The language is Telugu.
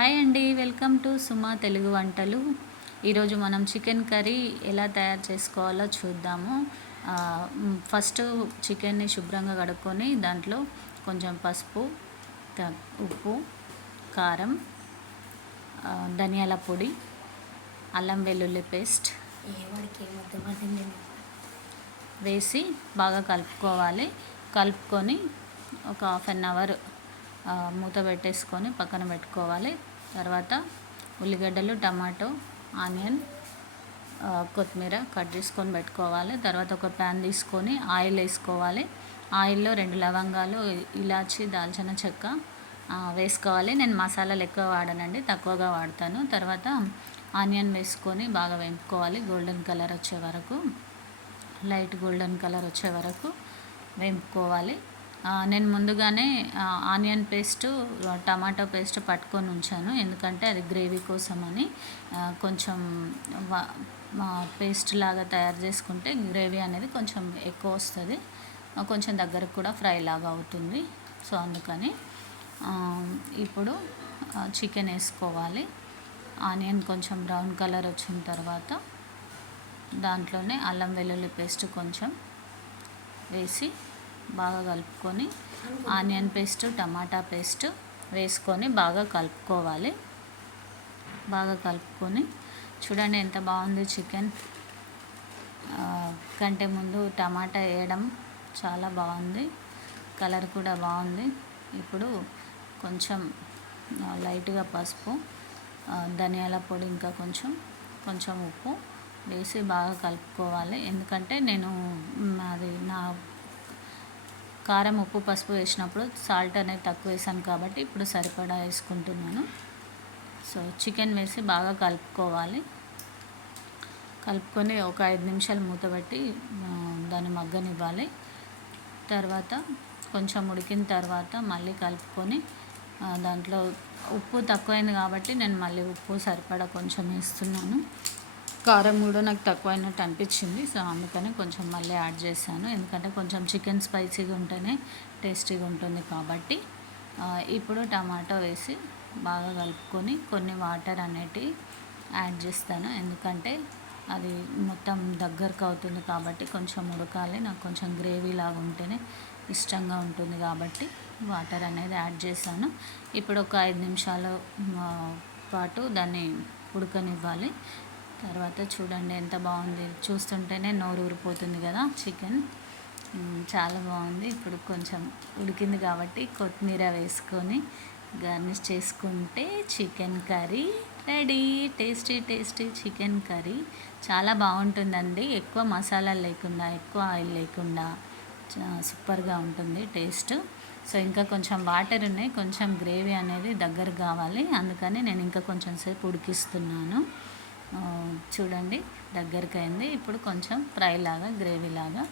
హాయ్ అండి, వెల్కమ్ టు సుమా తెలుగు వంటలు. ఈరోజు మనం చికెన్ కర్రీ ఎలా తయారు చేసుకోవాలో చూద్దాము. ఫస్ట్ చికెన్ని శుభ్రంగా కడుక్కొని దాంట్లో కొంచెం పసుపు, ఉప్పు, కారం, ధనియాల పొడి, అల్లం వెల్లుల్లి పేస్ట్ వేసి బాగా కలుపుకోవాలి. కలుపుకొని ఒక హాఫ్ అన్ అవర్ మూత పెట్టేసుకొని పక్కన పెట్టుకోవాలి. తర్వాత ఉల్లిగడ్డలు, టమాటో, ఆనియన్, కొత్తిమీర కట్ చేసుకొని పెట్టుకోవాలి. తర్వాత ఒక ప్యాన్ తీసుకొని ఆయిల్ వేసుకోవాలి. ఆయిల్లో 2 లవంగాలు, ఇలాచి, దాల్చిన చెక్క వేసుకోవాలి. నేను మసాలాలు ఎక్కువ వాడనండి, తక్కువగా వాడతాను. తర్వాత ఆనియన్ వేసుకొని బాగా వేపుకోవాలి. గోల్డెన్ కలర్ వచ్చే వరకు, లైట్ గోల్డెన్ కలర్ వచ్చే వరకు వేపుకోవాలి. నేను ముందుగానే ఆనియన్ పేస్ట్, టమాటో పేస్ట్ పట్టుకొని ఉంచాను, ఎందుకంటే అది గ్రేవీ కోసమని. కొంచెం పేస్ట్ లాగా తయారు చేసుకుంటే గ్రేవీ అనేది కొంచెం ఎక్కువ వస్తుంది, కొంచెం దగ్గరకు కూడా ఫ్రై లాగా అవుతుంది. సో అందుకని ఇప్పుడు చికెన్ వేసుకోవాలి. ఆనియన్ కొంచెం బ్రౌన్ కలర్ వచ్చిన తర్వాత దాంట్లోనే అల్లం వెల్లుల్లి పేస్ట్ కొంచెం వేసి బాగా కలుపుకొని, ఆనియన్ పేస్ట్, టమాటా పేస్ట్ వేసుకొని బాగా కలుపుకోవాలి. బాగా కలుపుకొని చూడండి ఎంత బాగుంది చికెన్. కంటే ముందు టమాటా వేయడం చాలా బాగుంది, కలర్ కూడా బాగుంది. ఇప్పుడు కొంచెం లైట్గా పసుపు, ధనియాల పొడి, ఇంకా కొంచెం ఉప్పు వేసి బాగా కలుపుకోవాలి. ఎందుకంటే నేను నా కారం, ఉప్పు, పసుపు వేసినప్పుడు సాల్ట్ అనేది తక్కువ వేసాను కాబట్టి ఇప్పుడు సరిపడా వేసుకుంటున్నాను. సో చికెన్ వేసి బాగా కలుపుకోవాలి. కలుపుకొని ఒక 5 నిమిషాలు మూత పెట్టి దాన్ని మగ్గనివ్వాలి. తర్వాత కొంచెం ఉడికిన తర్వాత మళ్ళీ కలుపుకొని దాంట్లో ఉప్పు తక్కువైంది కాబట్టి నేను మళ్ళీ ఉప్పు సరిపడా కొంచెం వేస్తున్నాను. కారం కూడా నాకు తక్కువైనట్టు అనిపించింది, సో అందుకని కొంచెం మళ్ళీ యాడ్ చేశాను. ఎందుకంటే కొంచెం చికెన్ స్పైసీగా ఉంటేనే టేస్టీగా ఉంటుంది కాబట్టి. ఇప్పుడు టమాటో వేసి బాగా కలుపుకొని కొన్ని వాటర్ అనేటివి యాడ్ చేస్తాను, ఎందుకంటే అది మొత్తం దగ్గరకు అవుతుంది కాబట్టి కొంచెం ఉడకాలి. నాకు కొంచెం గ్రేవీ లాగా ఉంటేనే ఇష్టంగా ఉంటుంది కాబట్టి వాటర్ అనేది యాడ్ చేశాను. ఇప్పుడు ఒక 5 నిమిషాల పాటు దాన్ని ఉడకనివ్వాలి. తర్వాత చూడండి ఎంత బాగుంది, చూస్తుంటేనే నోరు ఊరిపోతుంది కదా చికెన్. చాలా బాగుంది. ఇప్పుడు కొంచెం ఉడికింది కాబట్టి కొత్తిమీర వేసుకొని గార్నిష్ చేసుకుంటే chicken curry ready. Tasty chicken curry చాలా బాగుంటుందండి. ఎక్కువ మసాలాలు లేకుండా, ఎక్కువ ఆయిల్ లేకుండా సూపర్గా ఉంటుంది టేస్ట్. సో ఇంకా కొంచెం వాటర్ ఉన్నాయి, కొంచెం గ్రేవీ అనేది దగ్గర కావాలి, అందుకని నేను ఇంకా కొంచెం సేపు ఉడికిస్తున్నాను. చూడండి దగ్గరికి అయింది. ఇప్పుడు కొంచెం ఫ్రై లాగా, గ్రేవీ లాగా